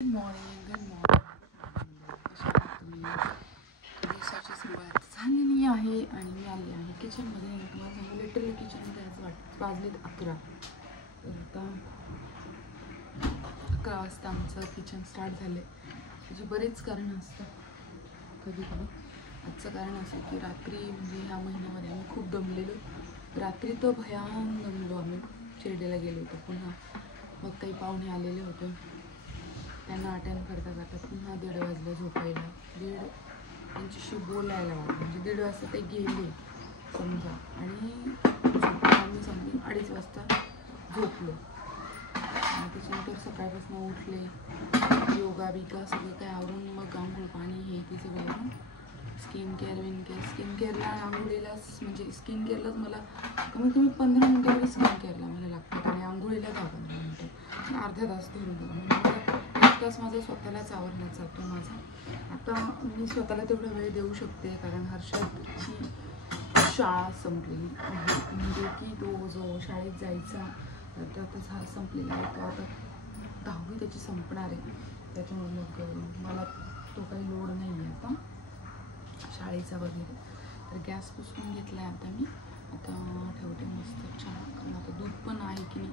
Good morning कशा आहात तुम्ही? दिवसाची सुरुवात झालेली आहे आणि मी आली आहे किचनमध्ये. तुम्हाला सांगू लिटरली किचनमध्ये आज वाजलेत 11. तर आता 11 वाजता आमचं किचन स्टार्ट झालं. त्याची बरेच कारणं असतात कधी कधी. आजचं कारण असं की रात्री म्हणजे ह्या महिन्यामध्ये आम्ही खूप दमलेलो. रात्री तर भयान दमलो आम्ही. शिर्डीला गेलो होतो. पुन्हा मग काही पाहुणे आलेले होते, त्यांना अटेंड करता करता पुन्हा 1:30 वाजलं झोपायला. त्यांच्याशी बोलायला म्हणजे 1:30 वाजता ते गेले समजा आणि आम्ही समजून 2:30 वाजता झोपलो. आणि त्याच्यानंतर सकाळपासून उठले, योगा बिगा सगळं काय आवरून मग आंघोळ पाणी हे ते सगळं आवरून स्किन केअरला आंघोळीलाच म्हणजे स्किन केअरलाच मला कमीत कमी 15 मिनटं तरी स्किन केअरला मला लागतात आणि आंघोळीला 10-15 मिनटं, अर्धा तास धरून म्हणजे तास माझा स्वतःलाच आवरण्यात जातो माझा. आता मी स्वतःला तेवढा वेळ देऊ शकते कारण हर्षदची शाळा संपलेली आहे. म्हणजे की तो जो शाळेत जायचा तर आता संपलेला आहे. तो आता 10वी त्याची संपणार आहे. त्याच्यामुळे मग मला तो काही लोड नाही आहे आता शाळेचा वगैरे. तर गॅस पुसून घेतला आहे आता मी. आता ठेवते मस्त चहा, कारण आता दूध पण आहे की नाही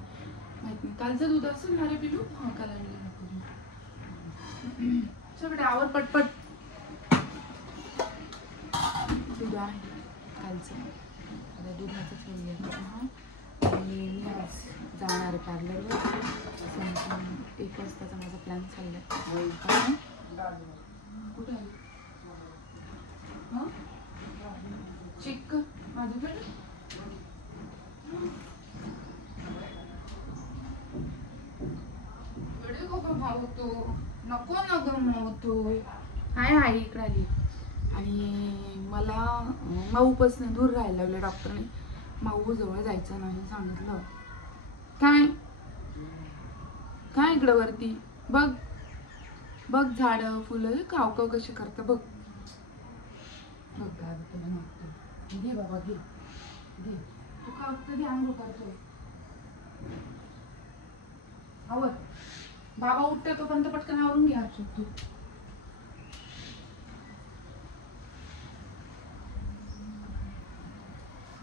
माहीत नाही. कालचं दूध असेल ना रे पिलू? हां, काल आणलेलं सगळे आवर पटपट. दूध आहे कालचं, आता दुधाचंच घेऊन येतो. आणि मी आज जाणार आहे पार्लरवर. 1 वाजताचा माझा प्लॅन चालला आहे. कुठं आहे? हां, चिक्क माझ्याकडे होतो. नको ना गं होतो. हाय इकडे आली. आणि मला माऊपासून दूर राहायला लावलं डॉक्टरने. माऊ जवळ जायचं नाही सांगितलं. काय इकडं वरती बघ बघ, झाडं फुलं काव काव कशी करतं बघ बघ. काय तुला नको घे बाबा, घे घे. तू का कधी आंघोळ करतोय? आवर. बाबा उठते तोपर्यंत पटकन आवरून घ्या तू.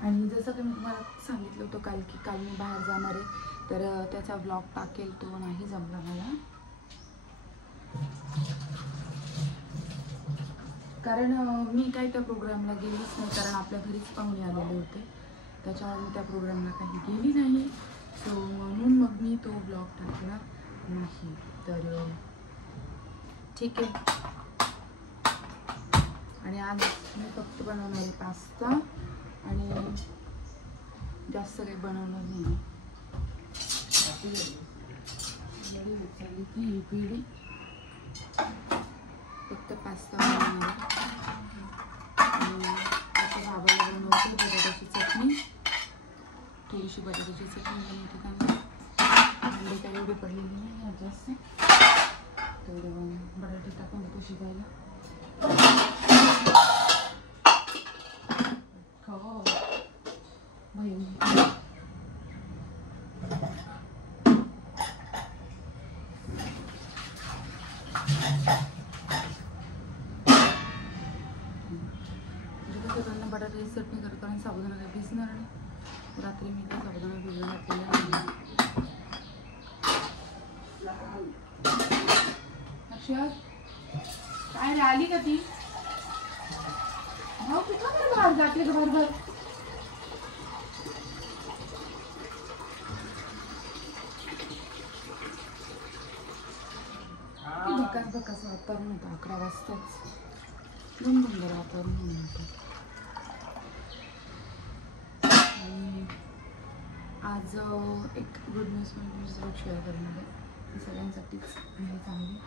आणि जसं की मी तुम्हाला सांगितलं होतं काल की काल मी बाहेर जाणार आहे, तर त्याचा ब्लॉग टाकेल. तो नाही जमला मला कारण मी काय त्या प्रोग्रामला गेलीच नाही, कारण आपल्या घरीच पाहुणे आलेले होते. त्याच्यामुळे मी त्या प्रोग्रामला काही गेली नाही. सो म्हणून मग मी तो ब्लॉग टाकला नाही. तर ठीक आहे. आणि आज मी फक्त बनवणार आहे पास्ता आणि जास्त काही बनवणार नाही. ही पिढी फक्त पास्ता बनवणार आणि आता बाबाला बनवते बटाट्याची चटणी, थोडीशी बटाट्याची चटणी बनवते. कारण अंडे काही एवढे पडलेली नाही आज जास्त, तर बटाटे टाकून देतो शिजायला. बटाट्याची चटणी करतो कारण साबुदाणा काही भिजणार नाही. रात्री मी काही साबुदाणा भिजवून घातलेला नाही. अक्षर काय रे, आली का ती? भाऊ कुठं बरं बाहेर जाते भरभर? बकास वातावरण होतं 11 वाजताच. दोन नंबर वातावरण होऊन होतं. आणि आज एक गुड न्यूज मी तुमच्यासोबत शेअर करणार आहे. ती सगळ्यांसाठीच म्हणजे चांगली.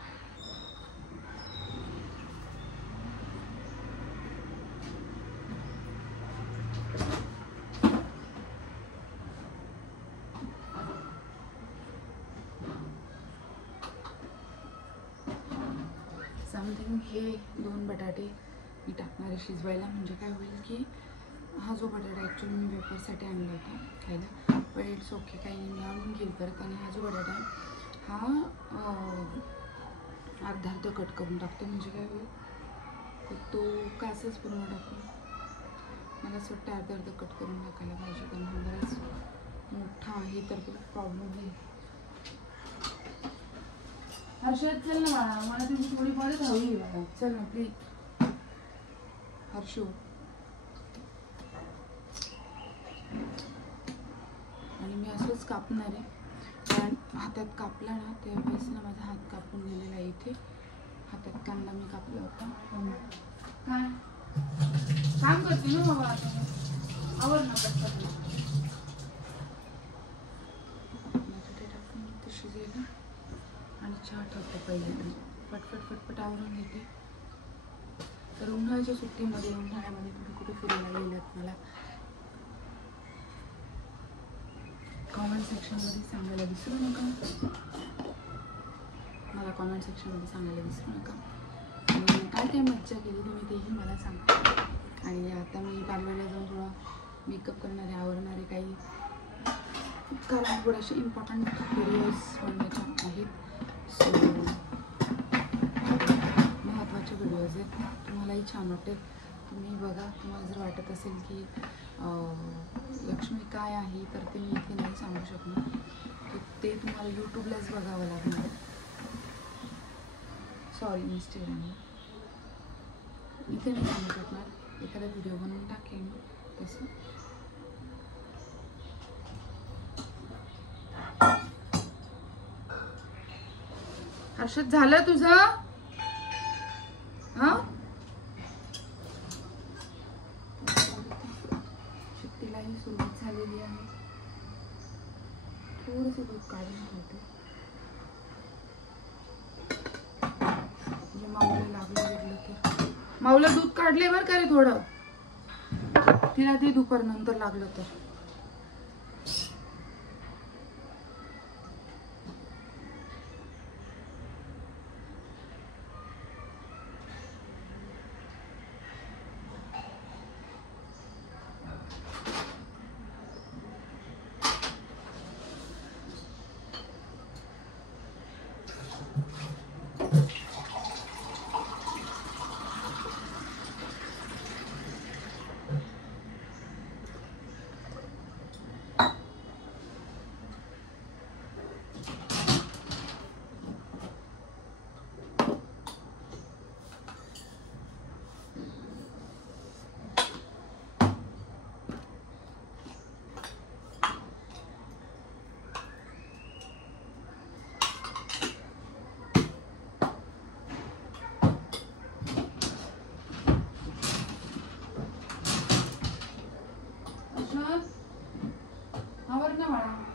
समथिंग हे 2 बटाटे मी टाकणार आहे शिजवायला. म्हणजे काय होईल की हा जो बटाटा ॲक्च्युली मी वेफरसाठी आणला होता खायला, पण इट्स ओके, काही नाही, मी आणून घेईल परत. आणि हा जो बटाटा आहे हा अर्धा अर्धा कट करून टाकतो, म्हणजे काय होईल तर तो कासच पूर्ण टाकून मला असं वाटतं अर्धा अर्धा कट करून टाकायला पाहिजे, कारण हा बराच मोठा आहे तर प्रॉब्लेम नाही. हर्षद चल ना बाळा, मला तुझी थोडी परत हवी बाळा, चल ना प्लीज हर्षू. आणि मी असंच कापणार आहे, कारण हातात कापला ना त्यावेळेस ना माझा हात कापून गेलेला आहे. इथे हातात कांदा मी कापला होता. काय काम करते ना बाबा, आता आवर ना पटपट ते टाकून ते शिजेल आणि चहा ठेवते पहिले, पटपट पटपट आवरून घेते. तर उन्हाळ्याच्या सुट्टीमध्ये उन्हाळ्यामध्ये तुम्ही कुठे फिरायला गेलात मला कॉमेंट सेक्शनमध्ये सांगायला विसरू नका. मला कॉमेंट सेक्शनमध्ये सांगायला विसरू नका. आणि काय काय मज्जा केली तुम्ही तेही मला सांगा. आणि आता मी पार्लरला जाऊन थोडा मेकअप करणारे आवरणारे काही, कारण थोडेसे इम्पॉर्टंट व्हिडिओज बनवायचे आहेत. सो महत्त्वाचे व्हिडिओज आहेत, तुम्हालाही छान वाटेल. तुम्ही बघा, तुम्हाला जर वाटत असेल की लक्ष्मी काय आहे तर ते मी इथे नाही सांगू शकणार, की ते तुम्हाला यूट्यूबलाच बघावं लागणार. सॉरी मिस्टेक, इथे नाही सांगू शकणार, एखादा व्हिडिओ बनवून टाकेन तसं. हर्षद झालं तुझं? हां तिलाही सुरुवात झालेली आहे. थोडंसं दूध काढून ठेवते, म्हणजे माऊला लागलं गेलं तर. माऊला दूध काढले बरं का रे थोडं, तिला ते दुपार नंतर लागलं तर. आवर ना बाळा.